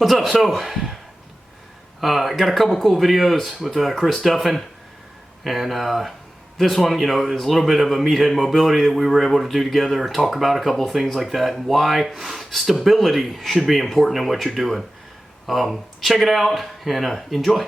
What's up? So, I got a couple cool videos with Chris Duffin, and this one, you know, is a little bit of a meathead mobility that we were able to do together, talk about a couple of things like that, and why stability should be important in what you're doing. Check it out and enjoy.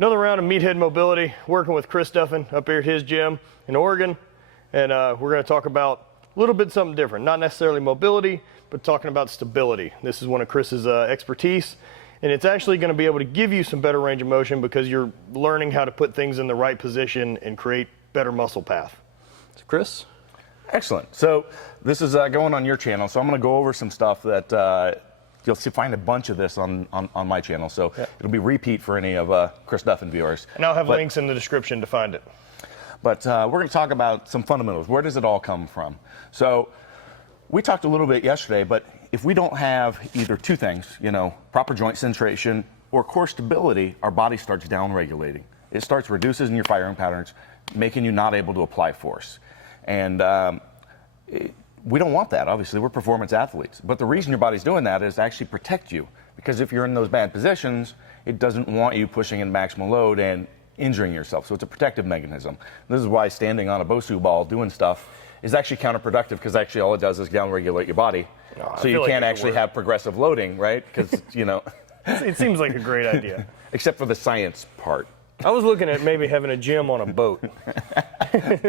Another round of meathead mobility, working with Chris Duffin up here at his gym in Oregon. And we're gonna talk about a little bit something different. Not necessarily mobility, but talking about stability. This is one of Chris's expertise. And it's actually gonna be able to give you some better range of motion because you're learning how to put things in the right position and create better muscle path. So Chris? Excellent. So this is going on your channel. So I'm gonna go over some stuff that you'll find a bunch of this on my channel, so yeah. It'll be repeat for any of Chris Duffin viewers. And I'll have links in the description to find it. But we're going to talk about some fundamentals. Where does it all come from? So we talked a little bit yesterday, but if we don't have either two things, you know, proper joint centration or core stability, our body starts down-regulating. It starts reducing your firing patterns, making you not able to apply force. And we don't want that, obviously. We're performance athletes. But the reason your body's doing that is to actually protect you. Because if you're in those bad positions, it doesn't want you pushing in maximal load and injuring yourself. So it's a protective mechanism. This is why standing on a Bosu ball doing stuff is actually counterproductive, because actually all it does is downregulate your body. So you can't actually have progressive loading, right? Because, you know. It seems like a great idea. Except for the science part. I was looking at maybe having a gym on a boat.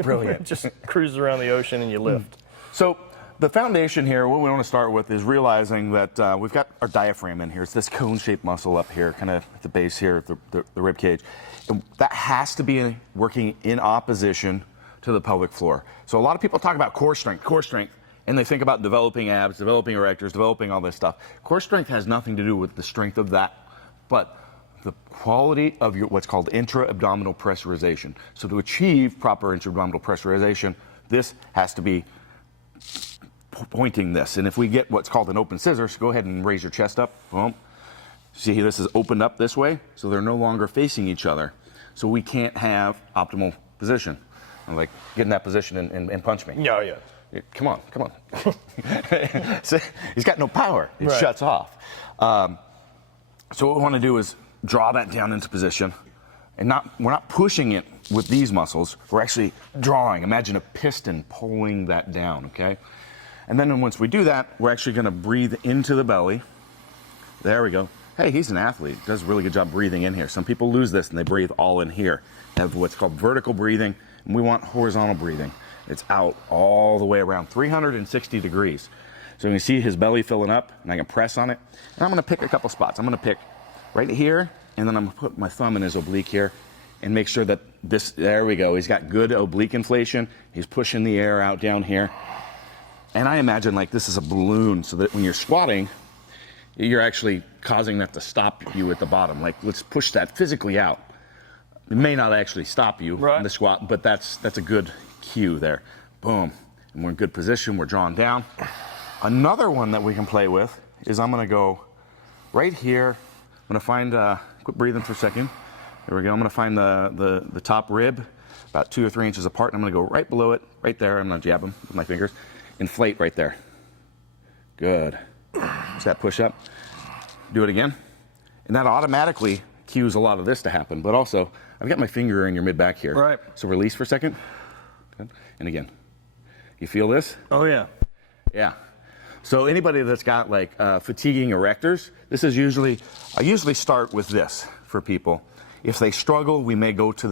Brilliant. Just cruise around the ocean and you lift. So the foundation here, what we want to start with is realizing that we've got our diaphragm in here. It's this cone-shaped muscle up here, kind of at the base here, the rib cage. And that has to be working in opposition to the pelvic floor. So a lot of people talk about core strength, and they think about developing abs, developing erectors, developing all this stuff. Core strength has nothing to do with the strength of that, but the quality of your what's called intra-abdominal pressurization. So to achieve proper intra-abdominal pressurization, this has to be pointing this. And if we get what's called an open scissors, go ahead and raise your chest up. Boom. See, this is opened up this way, so they're no longer facing each other. So we can't have optimal position. I'm like, get in that position and punch me. Yeah. Come on. So he's got no power. It shuts off. So what we want to do is draw that down into position. And we're not pushing it with these muscles. We're actually drawing. Imagine a piston pulling that down, okay? And then once we do that, we're actually going to breathe into the belly. There we go. Hey, he's an athlete. Does a really good job breathing in here. Some people lose this and they breathe all in here. They have what's called vertical breathing, and we want horizontal breathing. It's out all the way around 360 degrees. So you can see his belly filling up, and I can press on it. And I'm going to pick a couple spots. I'm going to pick right here, and then I'm going to put my thumb in his oblique here and make sure that there we go. He's got good oblique inflation. He's pushing the air out down here. And I imagine like this is a balloon, so that when you're squatting, you're actually causing that to stop you at the bottom. Like, let's push that physically out. It may not actually stop you in the squat, but that's a good cue there. Boom. And we're in good position. We're drawn down. Another one that we can play with is I'm going to go right here. I'm going to find, quit breathing for a second. There we go. I'm going to find the top rib about 2 or 3 inches apart. And I'm going to go right below it, right there. I'm going to jab them with my fingers. Inflate right there. Good. Just that push up. Do it again. And that automatically cues a lot of this to happen. But also, I've got my finger in your mid back here. Right. So release for a second. Good. And again. You feel this? Oh, yeah. Yeah. So anybody that's got like fatiguing erectors, this is I usually start with this for people. If they struggle, we may go to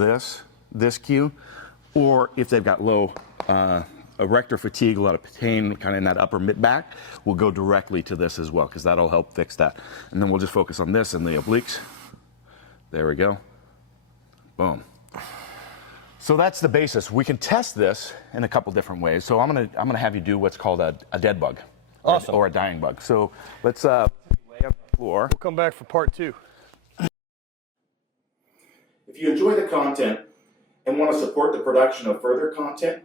this cue. Or if they've got low erector fatigue, a lot of pain kind of in that upper mid back, we'll go directly to this as well, because that'll help fix that. And then we'll just focus on this and the obliques. There we go. Boom. So that's the basis. We can test this in a couple different ways. So I'm gonna have you do what's called a dead bug, Awesome. or a dying bug. So let's lay on the floor. We'll come back for part 2. If you enjoy the content and want to support the production of further content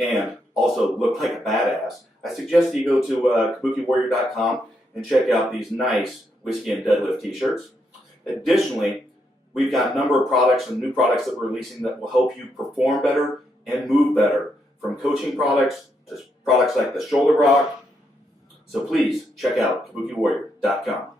and also look like a badass, I suggest you go to kabukiwarrior.com and check out these nice Whiskey and Deadlift t-shirts. Additionally, we've got a number of products and new products that we're releasing that will help you perform better and move better, from coaching products to products like the shoulder rock. So please check out kabukiwarrior.com.